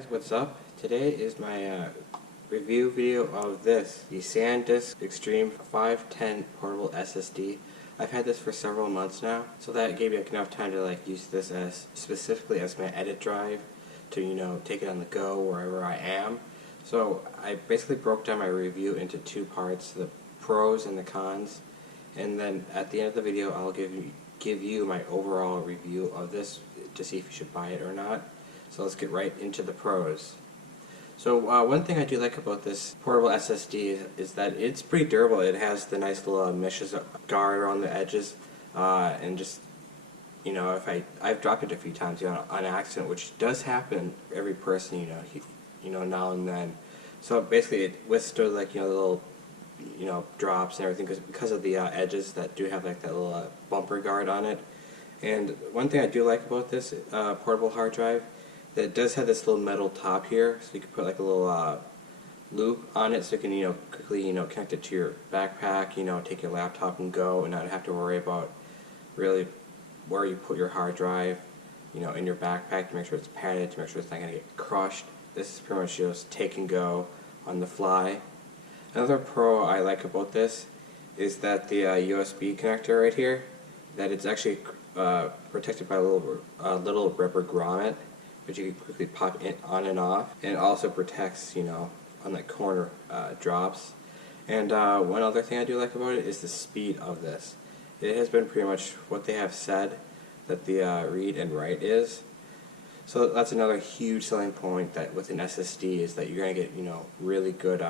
guys, what's up? Today is my review video of this, the SanDisk Extreme 510 portable SSD. I've had this for several months now, so that gave me enough time to use this as specifically as my edit drive to take it on the go wherever I am. So I basically broke down my review into two parts, the pros and the cons, and then at the end of the video I'll give you my overall review of this to see if you should buy it or not. So let's get right into the pros. So one thing I do like about this portable SSD is that it's pretty durable. It has the nice little meshes guard around the edges, and just if I've dropped it a few times on accident, which does happen every person now and then. So basically it withstood the little drops and everything because of the edges that do have that little bumper guard on it. And one thing I do like about this portable hard drive, that it does have this little metal top here, so you can put a little loop on it, so you can quickly connect it to your backpack, take your laptop and go, and not have to worry about really where you put your hard drive, in your backpack, to make sure it's padded, to make sure it's not going to get crushed. This is pretty much just take and go on the fly. Another pro I like about this is that the USB connector right here, that it's actually protected by a little rubber grommet, which you can quickly pop it on and off, and it also protects on that corner drops. And one other thing I do like about it is the speed of this. It has been pretty much what they have said that the read and write is. So that's another huge selling point that with an SSD is that you're going to get really good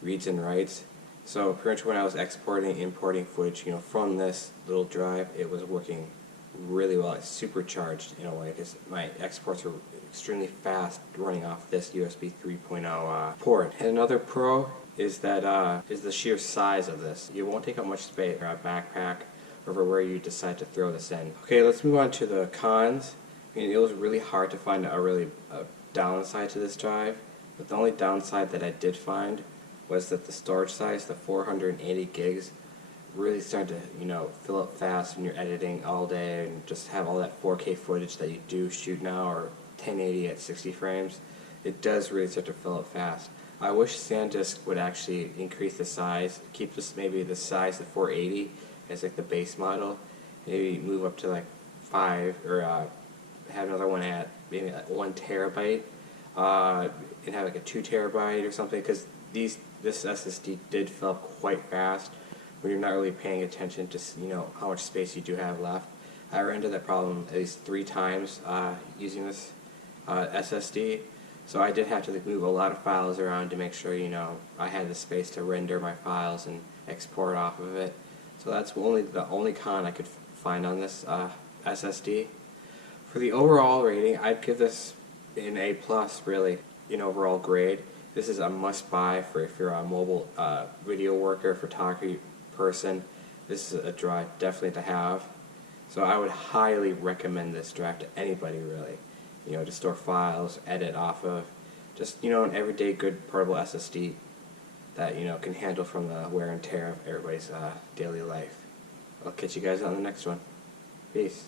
reads and writes. So pretty much when I was importing footage from this little drive, it was working really well. It's supercharged in a way because my exports are extremely fast running off this USB 3.0 port. And another pro is that is the sheer size of this. You won't take up much space for a backpack or for where you decide to throw this in. Okay, let's move on to the cons. It was really hard to find a downside to this drive, but the only downside that I did find was that the storage size, the 480 gigs, really starting to fill up fast when you're editing all day and just have all that 4K footage that you do shoot now, or 1080 at 60 frames. It does really start to fill up fast. I wish SanDisk would actually increase the size, keep this maybe the size of 480 as the base model, maybe move up to 5, or have another one at maybe 1 terabyte, and have a 2 terabyte or something, because this SSD did fill up quite fast when you're not really paying attention to how much space you do have left. I ran into that problem at least 3 times using this SSD, so I did have to move a lot of files around to make sure I had the space to render my files and export off of it. So that's the only con I could find on this SSD. For the overall rating, I'd give this an A+, really, overall grade. This is a must-buy for if you're a mobile video worker, photography person. This is a drive definitely to have. So I would highly recommend this drive to anybody, really. To store files, edit off of, just an everyday good portable SSD that can handle from the wear and tear of everybody's daily life. I'll catch you guys on the next one. Peace.